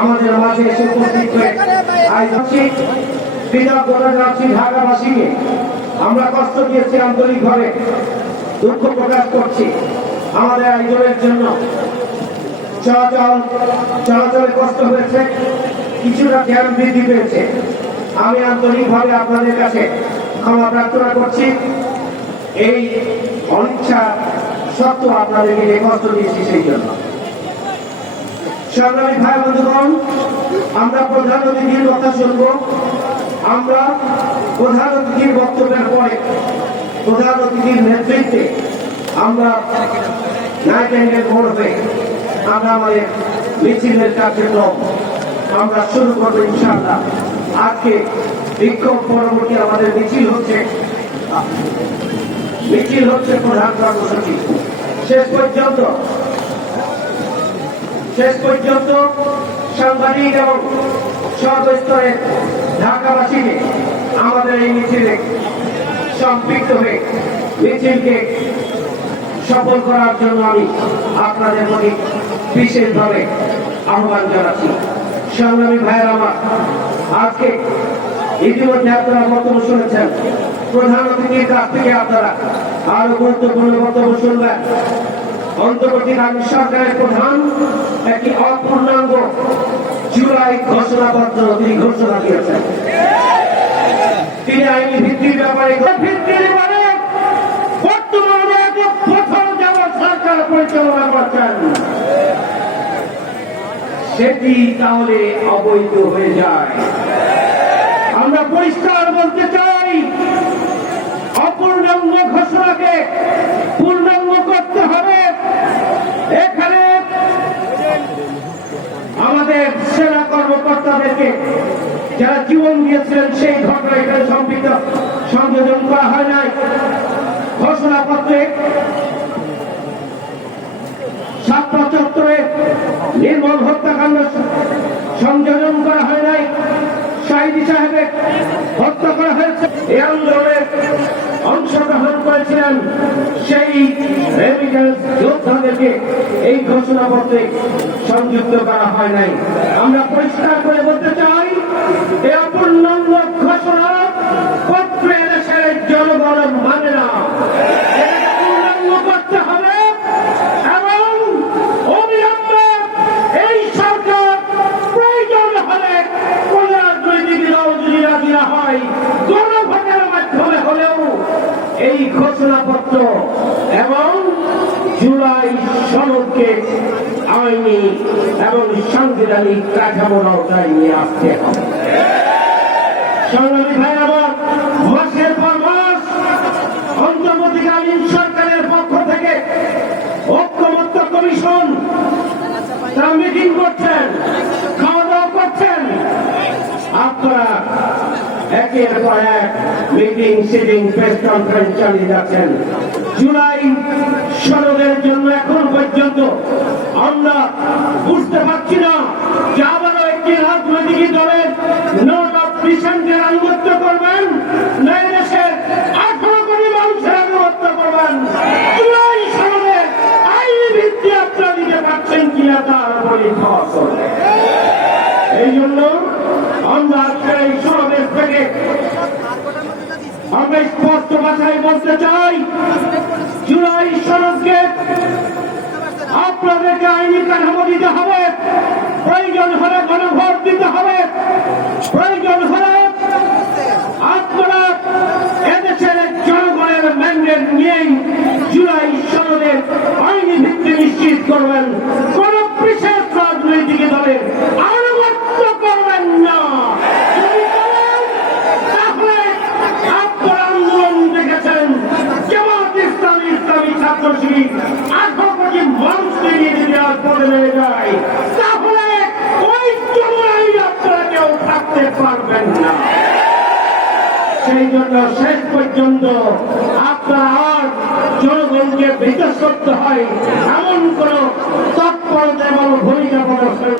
আমাদের মাঝে এসে উপস্থিত হয়ে কৃতজ্ঞতা জানাচ্ছি ঢাকাবাসীকে। আমরা কষ্ট দিয়েছি আন্তরিকভাবে দুঃখ প্রকাশ করছি আমাদের আয়োজনের জন্য। চলাচলে কষ্ট হয়েছে, কিছুটা জ্ঞান বৃদ্ধি পেয়েছে। আমি আন্তরিকভাবে আপনাদের কাছে ক্ষমা প্রার্থনা করছি। এই অনিচ্ছা সত্ত্বেও আপনাদেরকে যে কষ্ট দিয়েছি সেই জন্য। সংগ্রামী ভাই বন্ধুগণ, আমরা প্রধান অতিথির কথা শুনবো। আমরা প্রধান অতিথির বক্তব্যের পরে প্রধান অতিথির নেতৃত্বে আমরা নাইটেঙ্গেল মোড় হয়ে আমরা আমাদের মিছিলের কার্যক্রম আমরা শুরু করবো ইনশাআল্লাহ। আজকে বিক্ষোভ পরবর্তী আমাদের মিছিল হচ্ছে প্রধান কর্মসূচি। শেষ পর্যন্ত সাংবাদিক এবং সর্বস্তরের ঢাকাবাসীকে আমাদের এই মিছিলে সম্পৃক্ত হয়ে মিছিলকে সফল করার জন্য আমি আপনাদের প্রতি বিশেষভাবে আহ্বান জানাচ্ছি। সংগ্রামী ভাইয়ের আমার, আজকে ইতিমধ্যে আপনারা বক্তব্য শুনেছেন। প্রধান অতিথির কাছ থেকে আপনারা আরো গুরুত্বপূর্ণ বক্তব্য শুনবেন। অন্তর্বর্তীকালীন সরকারের প্রধান একটি অপূর্ণাঙ্গ জুলাই ঘোষণাপত্র তিনি ঘোষণা দিয়েছেন। তিনি আইনি ভিত্তির ব্যাপারে বর্তমানে প্রথম যেমন সরকার পরিচালনা করছেন সেটি তাহলে অবৈধ হয়ে যায়। আমরা পরিষ্কার বলতে চাই, অপূর্ণাঙ্গ ঘোষণাকে পূর্ণাঙ্গ করতে হবে। এখানে আমাদের সেনা কর্মকর্তাদেরকে যারা জীবন দিয়েছিলেন সেই ঘটনা এখানে সম্পৃক্ত সংযোজন করা হয় নাই। ঘোষণাপত্রে ছাত্র চত্বরে নির্মম হত্যাকাণ্ড সংযোজন করা হয় নাই। শাহিদি সাহেবের হত্যা করা হয়েছে। এই আন্দোলনে অংশগ্রহণ করেছিলেন সেই রেমিটেন্স যোদ্ধাদেরকে এই ঘোষণাপত্রে সংযুক্ত করা হয় নাই। আমরা পরিষ্কার করে বলতে চাই, এই অপূর্ণাঙ্গ ঘোষণা পত্রে দেশের জনগণ মানে না। পূর্ণাঙ্গ করতে হবে এবং অবিলম্বে এই সরকার প্রয়োজন হলে কোন রাজনৈতিক দল যদি রাজি না হয় গণভোটের মাধ্যমে হলেও এই ঘোষণাপত্র এবং জুলাই সনদকে আইনি এবং সাংবিধানিক কাঠামোর আওতায় নিয়ে আসতে হবে। সংগ্রামী ভাই আমার, মাসের পর মাস অন্তর্বর্তীকালীন সরকারের পক্ষ থেকে ঐক্যমত্য কমিশন তারা মিটিং করছেন, খাওয়া দাওয়া করছেন। আপনারা একের পর এক মিটিং সিটিং প্রেস কনফারেন্স চালিয়ে যাচ্ছেন। জুলাই সনদের জন্য এখন পর্যন্ত আমরা বুঝতে পারছি না যে আবারও একটি রাজনৈতিক দলের নোট অফ ডিসেন্টের আনুগত্য করবেন না দেশের 18 কোটি মানুষের আনুগত্য করবেন। জুলাই সনদের আইনি ভিত্তি আপনারা দিতে পারছেন কিনা তার উপর নির্ভর করবে। এই জন্য আমরা আজকের এই সমাবেশ থেকে আমরা স্পষ্ট ভাষায় বলতে চাই, জুলাই সনদকে আপনাদেরকে আইনি কাঠামো দিতে হবে, প্রয়োজন হলে গণভোট দিতে হবে, প্রয়োজন হলে আপনারা এদেশের জনগণের ম্যান্ডেট নিয়েই জুলাই সনদের আইনি ভিত্তি নিশ্চিত করবেন। কোন বিশেষ রাজনৈতিক দলের আনুগত্য করবেন না। তাহলে আপনারা আন্দোলন দেখেছেন, জামাত ইসলামী, ইসলামী ছাত্র শিবির 18 কোটি মানুষকে নিয়ে যদি আর পদে নেমে যায় তাহলে ওই যমুনায় আপনারা কেউ থাকতে পারবেন না। সেই জন্য শেষ পর্যন্ত আপনারা আর জনগণকে বিকাশ করতে হয় এমন কোন তৎপরতা এবং ভূমিকা প্রদর্শন